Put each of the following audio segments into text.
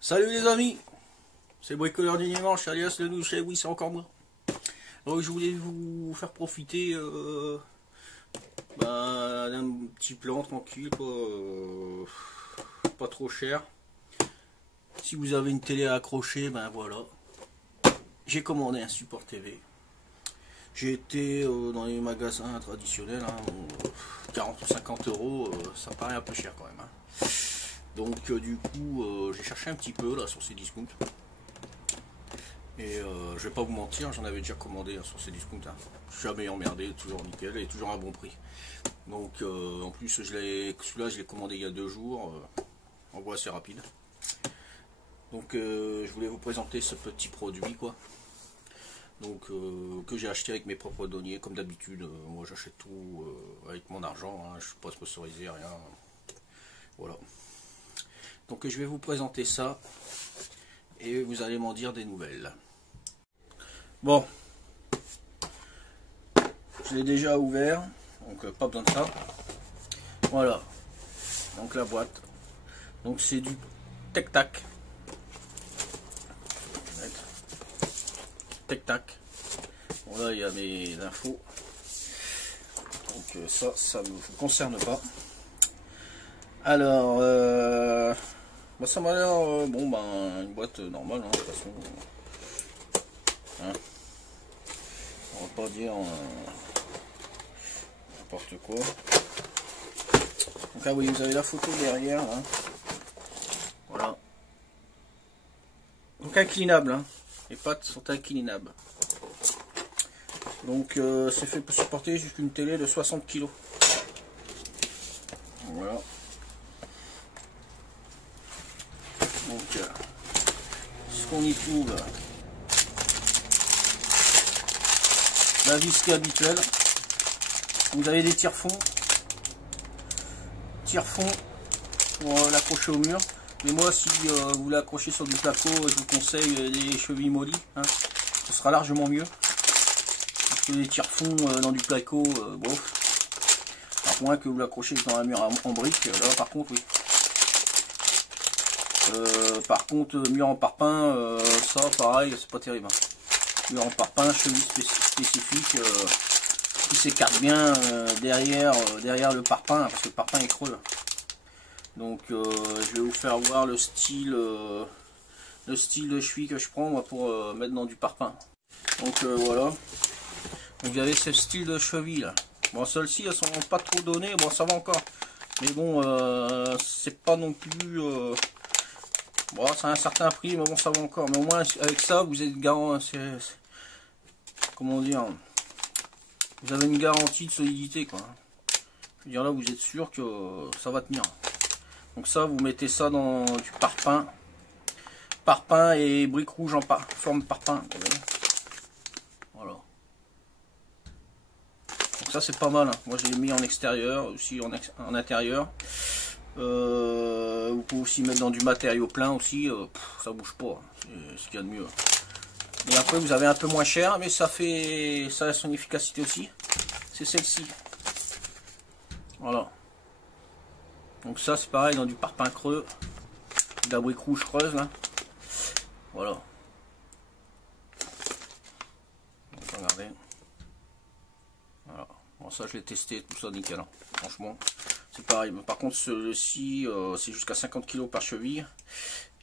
Salut les amis, c'est Bricoleur du Dimanche, alias le Nouchet, oui c'est encore moi. Donc je voulais vous faire profiter d'un petit plan tranquille, quoi, pas trop cher. Si vous avez une télé à accrocher, ben voilà. J'ai commandé un support TV. J'ai été dans les magasins traditionnels, 40 ou 50 euros, ça paraît un peu cher quand même. Donc du coup j'ai cherché un petit peu là sur ces discounts. Et je vais pas vous mentir, j'en avais déjà commandé sur ces discounts. Jamais emmerdé, toujours nickel et toujours à bon prix. Donc en plus celui-là je l'ai commandé il y a 2 jours, en voie assez rapide. Donc je voulais vous présenter ce petit produit quoi. Donc que j'ai acheté avec mes propres deniers comme d'habitude. Moi j'achète tout avec mon argent, je ne suis pas sponsorisé, rien. Voilà. Donc je vais vous présenter ça et vous allez m'en dire des nouvelles. Bon, je l'ai déjà ouvert, donc pas besoin de ça. Voilà, donc la boîte. Donc c'est du Tic Tac. Tic Tac. Bon là il y a mes infos. Donc ça ne vous concerne pas. Alors, ça m'a l'air une boîte normale, de toute façon. On va pas dire n'importe quoi. Donc oui, vous avez la photo derrière. Voilà. Donc inclinable, les pattes sont inclinables. Donc c'est fait pour supporter jusqu'une télé de 60 kg. Voilà. Donc ce qu'on y trouve, la vis habituelle. Vous avez des tire-fonds pour l'accrocher au mur. Mais moi, si vous l'accrochez sur du placo, je vous conseille des chevilles mollies. Ce sera largement mieux. Parce que les tire-fonds dans du placo, bof. À moins que vous l'accrochez dans un mur en brique. Là, par contre, oui. Par contre, mur en parpaing, ça, pareil, c'est pas terrible. Mur en parpaing, cheville spécifique. Qui s'écarte bien derrière le parpaing, parce que le parpaing est creux. Donc je vais vous faire voir le style de cheville que je prends moi, pour mettre dans du parpaing. Donc voilà. Donc vous avez ce style de cheville là. Bon, celles-ci elles sont pas trop données, bon ça va encore. Mais bon c'est pas non plus bon, c'est un certain prix, mais bon ça va encore. Mais au moins avec ça vous êtes garanti, comment dire, vous avez une garantie de solidité quoi. Je veux dire là vous êtes sûr que ça va tenir. Donc ça vous mettez ça dans du parpaing et briques rouges en forme parpaing. Voilà. Donc ça c'est pas mal. Moi je l'ai mis en extérieur, aussi en intérieur. Vous pouvez aussi mettre dans du matériau plein aussi. Ça bouge pas. C'est ce qu'il y a de mieux. Et après vous avez un peu moins cher, mais ça a son efficacité aussi. C'est celle-ci. Voilà. Donc ça c'est pareil dans du parpaing creux, de la brique rouge creuse là. Voilà. Donc, regardez. Voilà. Bon ça je l'ai testé, tout ça nickel. Franchement c'est pareil. Mais par contre celui-ci c'est jusqu'à 50 kg par cheville.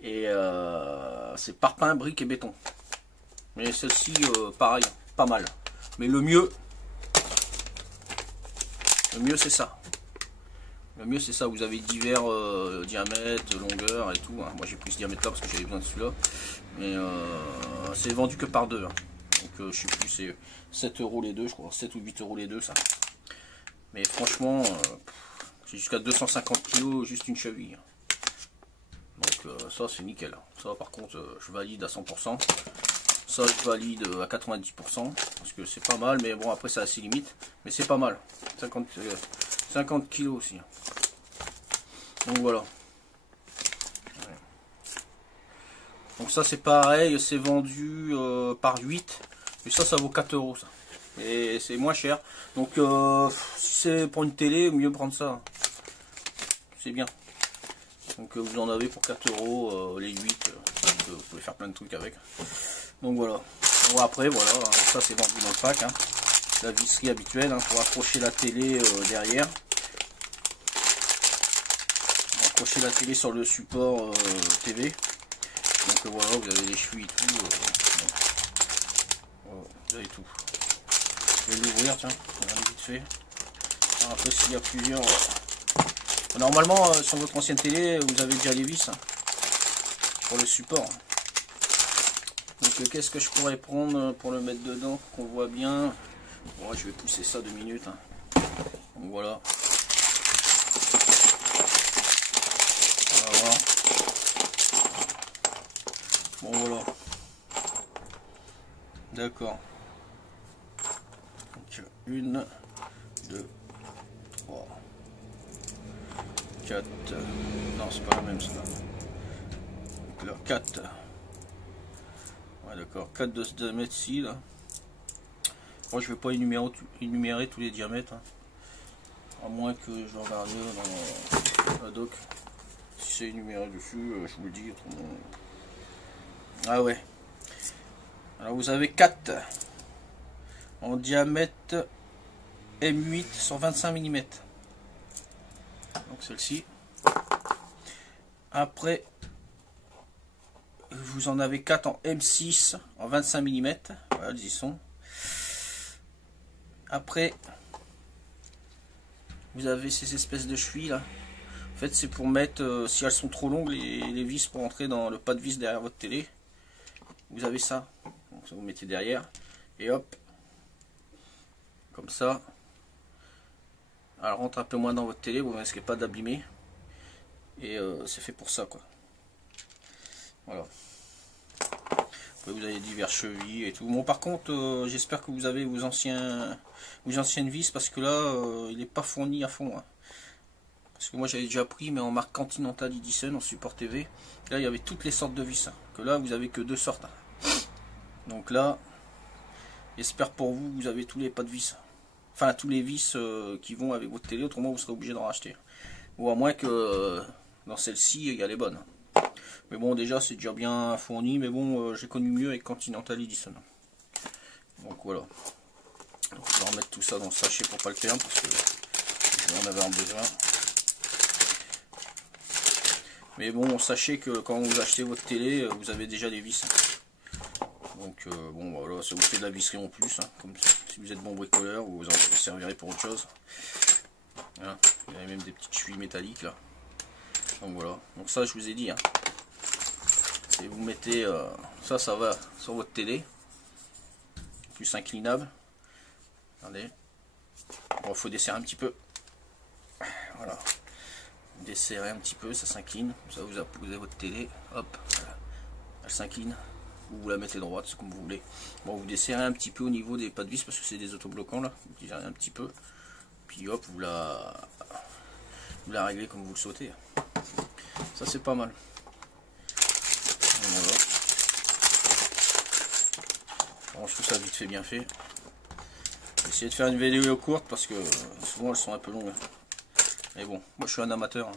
Et c'est parpaing, brique et béton. Mais celle-ci, pareil, pas mal. Mais le mieux c'est ça. Le mieux c'est ça, vous avez divers diamètres, longueurs et tout. Moi j'ai pris ce diamètre là parce que j'avais besoin de celui-là. Mais c'est vendu que par 2. Donc je sais plus, c'est 7 € les deux, je crois. 7 ou 8 € les deux ça. Mais franchement, c'est jusqu'à 250 kg juste une cheville. Donc ça c'est nickel. Ça par contre je valide à 100%. Ça je valide à 90% parce que c'est pas mal, mais bon après ça a ses limites, mais c'est pas mal. 50 kg aussi. Donc voilà. Donc ça c'est pareil, c'est vendu par 8, mais ça vaut 4 € ça. Et c'est moins cher. Donc si c'est pour une télé, mieux prendre ça. C'est bien. Donc vous en avez pour 4 euros les 8. Vous pouvez faire plein de trucs avec. Donc voilà. Bon, après voilà, ça c'est vendu dans le pack. Hein. La visserie habituelle hein, pour accrocher la télé derrière. Accrocher la télé sur le support TV. Donc voilà, vous avez les chevilles et tout. Voilà, vous avez tout. Je vais l'ouvrir, tiens, vite fait. Alors, après s'il y a plusieurs... Normalement sur votre ancienne télé, vous avez déjà les vis hein, pour le support. Donc qu'est-ce que je pourrais prendre pour le mettre dedans, qu'on voit bien. Bon, je vais pousser ça 2 minutes. Hein. Donc voilà. On va voir. Bon voilà. D'accord. Donc 1, 2, 3, 4. Non, c'est pas la même ça. Donc là, 4. Ouais, d'accord. 4 de ce diamètre-ci là. Moi je vais pas énumérer tous les diamètres. Hein. À moins que je regarde dans la doc. Si c'est énuméré dessus, je vous le dis. Autrement... Ah ouais. Alors vous avez 4 en diamètre M8 sur 25 mm. Donc celle-ci. Après, vous en avez 4 en M6 en 25 mm. Voilà, ils y sont. Après, vous avez ces espèces de chevilles là. En fait, c'est pour mettre, si elles sont trop longues, les vis pour entrer dans le pas de vis derrière votre télé. Vous avez ça. Donc, ça vous mettez derrière. Et hop. Comme ça. Elle rentre un peu moins dans votre télé. Vous ne risquez pas d'abîmer. Et c'est fait pour ça, quoi. Voilà. Après, vous avez divers chevilles et tout. Bon, par contre, j'espère que vous avez vos anciennes vis. Parce que là, il n'est pas fourni à fond. Hein. Parce que moi j'avais déjà pris, mais en marque Continental Edison en support TV. Là il y avait toutes les sortes de vis. Hein, que là vous avez que 2 sortes. Hein. Donc là, j'espère pour vous, vous avez tous les pas de vis. Enfin tous les vis qui vont avec votre télé, autrement vous serez obligé d'en racheter. Ou à moins que dans celle-ci il y a les bonnes. Mais bon déjà c'est déjà bien fourni, mais bon j'ai connu mieux avec Continental Edison. Donc voilà. Donc, je vais remettre tout ça dans le sachet pour pas le perdre parce que j'en avais besoin. Mais bon, sachez que quand vous achetez votre télé, vous avez déjà des vis. Donc bon, voilà, ça vous fait de la visserie en plus. Hein, comme si vous êtes bon bricoleur, vous en servirez pour autre chose. Hein, il y a même des petites chevilles métalliques là. Donc voilà. Donc ça, je vous ai dit. Hein, et vous mettez ça, ça va sur votre télé, plus inclinable. Regardez. Bon, il faut desserrer un petit peu. Voilà. Desserrer un petit peu, ça s'incline, ça vous avez votre télé, hop, voilà. Elle s'incline, vous la mettez droite, c'est comme vous voulez. Bon, vous desserrez un petit peu au niveau des pas de vis parce que c'est des autobloquants là, vous desserrez un petit peu, puis hop, vous la réglez comme vous le souhaitez. Ça c'est pas mal. Voilà. Bon, je trouve ça vite fait, bien fait. Essayez de faire une vidéo courte parce que souvent elles sont un peu longues. Mais bon, moi je suis un amateur. Hein.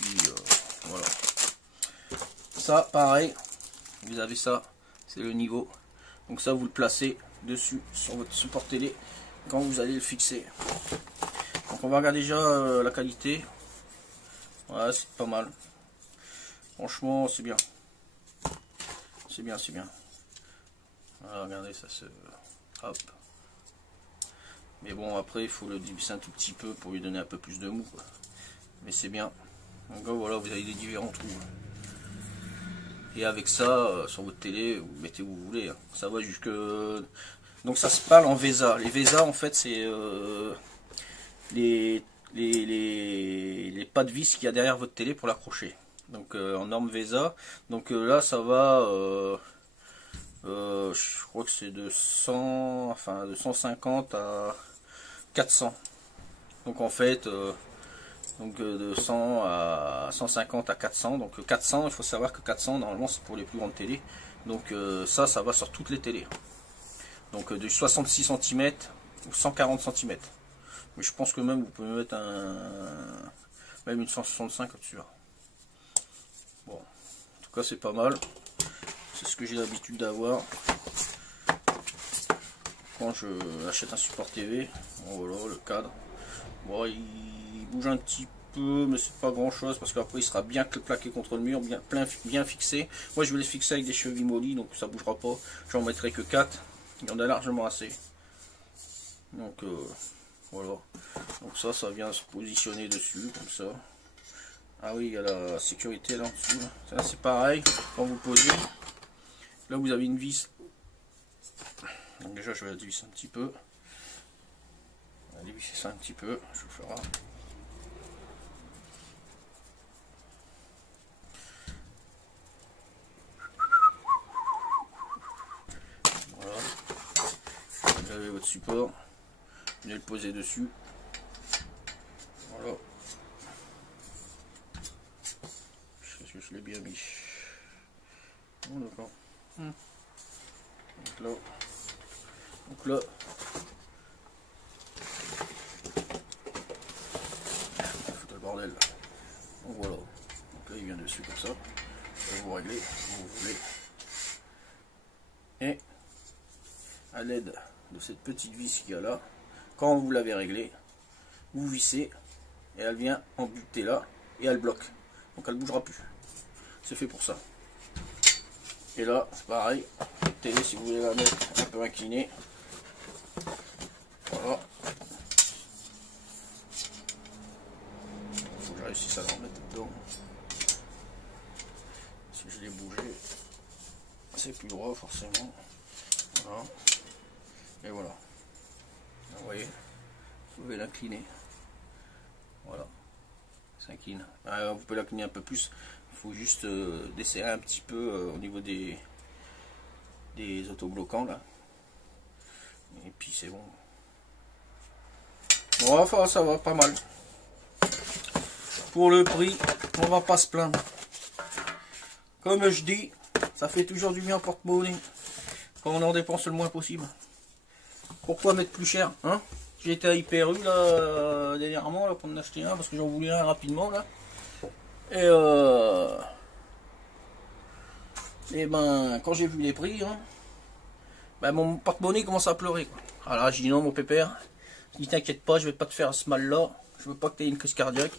Puis voilà. Ça, pareil, vous avez ça, c'est le niveau. Donc ça, vous le placez dessus sur votre support télé quand vous allez le fixer. Donc on va regarder déjà la qualité. Voilà, c'est pas mal. Franchement, c'est bien. C'est bien, c'est bien. Voilà, regardez, ça se... Hop. Mais bon, après, il faut le diviser un tout petit peu pour lui donner un peu plus de mou. Quoi. Mais c'est bien. Donc voilà, vous avez des différents trous. Et avec ça, sur votre télé, vous mettez où vous voulez. Hein. Ça va jusque... Donc ça se parle en VESA. Les VESA, en fait, c'est les pas de vis qu'il y a derrière votre télé pour l'accrocher. Donc en norme VESA. Donc là, ça va... je crois que c'est de 100, enfin de 150 à 400. Donc en fait, donc de 100 à 150 à 400. Donc 400, il faut savoir que 400 normalement c'est pour les plus grandes télés. Donc ça va sur toutes les télés. Donc de 66 cm ou 140 cm. Mais je pense que même vous pouvez mettre Même une 165 au-dessus. Bon, en tout cas c'est pas mal. C'est ce que j'ai l'habitude d'avoir quand je achète un support TV. Bon, voilà le cadre. Bon, il bouge un petit peu, mais c'est pas grand chose parce qu'après il sera bien plaqué contre le mur, bien fixé. Moi je vais les fixer avec des chevilles mollies, donc ça bougera pas. J'en mettrai que 4. Il y en a largement assez. Donc voilà. Donc ça vient se positionner dessus comme ça. Ah oui, il y a la sécurité là en dessous. Ça c'est pareil, quand vous posez, là vous avez une vis. Donc déjà je vais la dévisser un petit peu. On va dévisser ça un petit peu, je vous ferai. Voilà. Vous avez votre support. Vous venez le poser dessus. Voilà. Je l'ai bien mis. Bon, d'accord. Donc là, foutre le bordel. Donc voilà. Donc là, il vient dessus comme ça. Vous réglez comme vous voulez. Et à l'aide de cette petite vis qu'il y a là, quand vous l'avez réglée, vous vissez et elle vient en buter là et elle bloque. Donc elle ne bougera plus. C'est fait pour ça. Et là, c'est pareil. La télé, si vous voulez la mettre un peu inclinée. Voilà. Il faut que je réussisse à la remettre dedans. Si je l'ai bougé, c'est plus droit forcément. Voilà. Et voilà. Vous voyez, vous pouvez l'incliner. Voilà. S'incline. Vous pouvez l'incliner un peu plus. Il faut juste desserrer un petit peu au niveau des autobloquants là. Et puis c'est bon. Bon, enfin ça va pas mal. Pour le prix, on va pas se plaindre. Comme je dis, ça fait toujours du bien en porte-monnaie. Quand on en dépense le moins possible. Pourquoi mettre plus cher, hein? J'étais à Hyper U là dernièrement là, pour en acheter un parce que j'en voulais un rapidement là. Et ben quand j'ai vu les prix, hein, ben, mon porte-monnaie commence à pleurer, quoi. Alors j'ai dit non mon pépère, je dis t'inquiète pas, je vais pas te faire ce mal là, je veux pas que tu aies une crise cardiaque.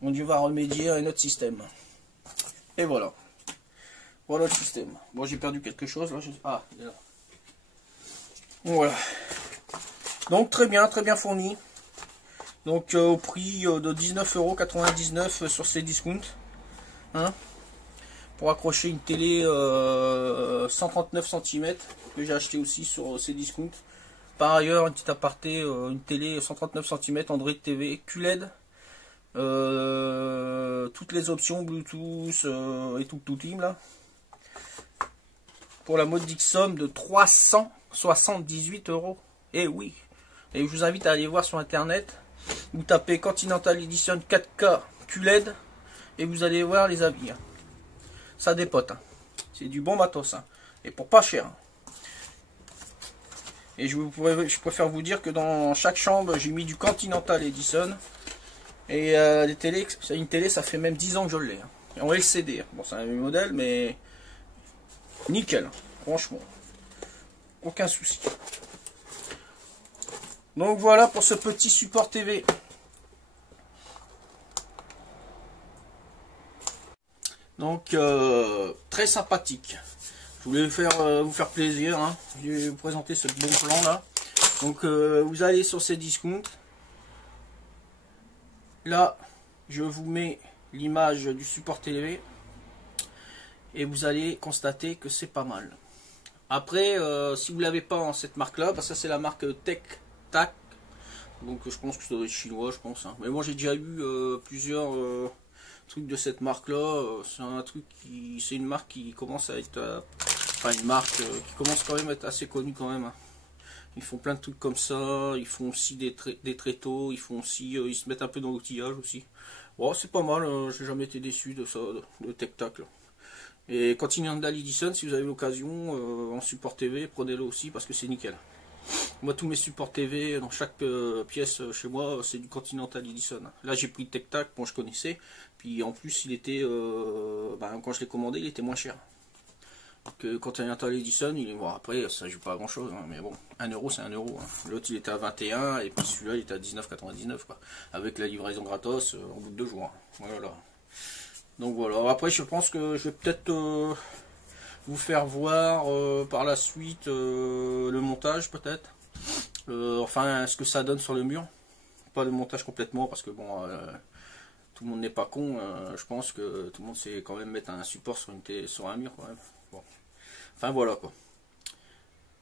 Mon Dieu va remédier à un autre système. Et voilà. Voilà le système. Bon j'ai perdu quelque chose là. Ah il est là. Voilà. Donc très bien fourni. Donc au prix de 19,99 € sur ces discounts. Hein, pour accrocher une télé 139 cm que j'ai acheté aussi sur ces discounts. Par ailleurs, un petit aparté, une télé 139 cm Android TV QLED. Toutes les options Bluetooth et tout team là. Pour la modique somme de 378 €. Et oui. Et je vous invite à aller voir sur internet. Vous tapez Continental Edition 4K QLED et vous allez voir les avis. Hein. Ça dépote. Hein. C'est du bon matos. Hein. Et pour pas cher. Hein. Et je préfère vous dire que dans chaque chambre, j'ai mis du Continental Edition. Et les télés, une télé, ça fait même 10 ans que je l'ai. Hein. Et en LCD. Hein. Bon, c'est un modèle, mais nickel. Hein. Franchement. Aucun souci. Donc voilà pour ce petit support TV. Donc très sympathique. Je voulais vous faire plaisir. Hein. Je vais vous présenter ce bon plan là. Donc vous allez sur ces discounts. Là, je vous mets l'image du support TV. Et vous allez constater que c'est pas mal. Après, si vous ne l'avez pas en cette marque là, bah, ça c'est la marque Tech Tac. Donc je pense que ça doit être chinois, je pense. Hein. Mais moi j'ai déjà eu plusieurs trucs de cette marque là. C'est une marque qui commence à être, enfin une marque qui commence quand même à être assez connue quand même. Hein. Ils font plein de trucs comme ça. Ils font aussi des tréteaux. Ils font aussi, ils se mettent un peu dans l'outillage aussi. Bon, c'est pas mal. J'ai jamais été déçu de ça, de Tech Tac. Là. Et Continental Edition, si vous avez l'occasion en support TV, prenez-le aussi parce que c'est nickel. Moi, tous mes supports TV, dans chaque pièce chez moi, c'est du Continental Edison. Là, j'ai pris le Tech Tac, bon, je connaissais. Puis en plus, il était, quand je l'ai commandé, il était moins cher que Continental Edison. Bon, après, ça joue pas à grand chose, hein, mais bon, 1 € c'est 1 €. Hein. L'autre, il était à 21, et puis celui-là, il était à 19,99, quoi. Avec la livraison gratos en bout de 2 jours. Hein. Voilà. Donc voilà. Après, je pense que je vais peut-être vous faire voir par la suite le montage, peut-être. Enfin, ce que ça donne sur le mur. Pas le montage complètement, parce que bon, tout le monde n'est pas con. Je pense que tout le monde sait quand même mettre un support sur un mur, quand même. Bon. Enfin, voilà, quoi.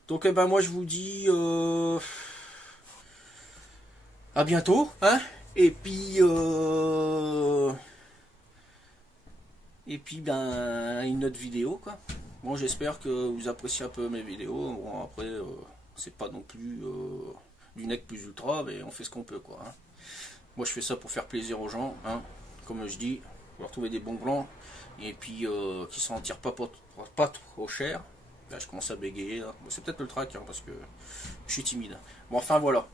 Donc, eh ben, moi, je vous dis à bientôt, hein. Et puis, ben, une autre vidéo, quoi. Bon, j'espère que vous appréciez un peu mes vidéos. Bon, après, c'est pas non plus du nec plus ultra, mais on fait ce qu'on peut, quoi. Hein. Moi, je fais ça pour faire plaisir aux gens, hein. Comme je dis, pour trouver des bons plans, et puis qui s'en tirent pas trop cher. Là, je commence à bégayer. Bon, c'est peut-être le trac, hein, parce que je suis timide. Bon, enfin, voilà.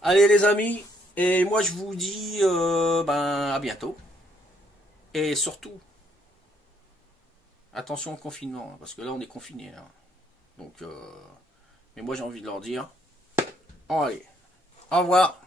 Allez, les amis, et moi, je vous dis à bientôt. Et surtout, attention au confinement, parce que là, on est confiné. Hein. Donc, mais moi, j'ai envie de leur dire, allez, au revoir.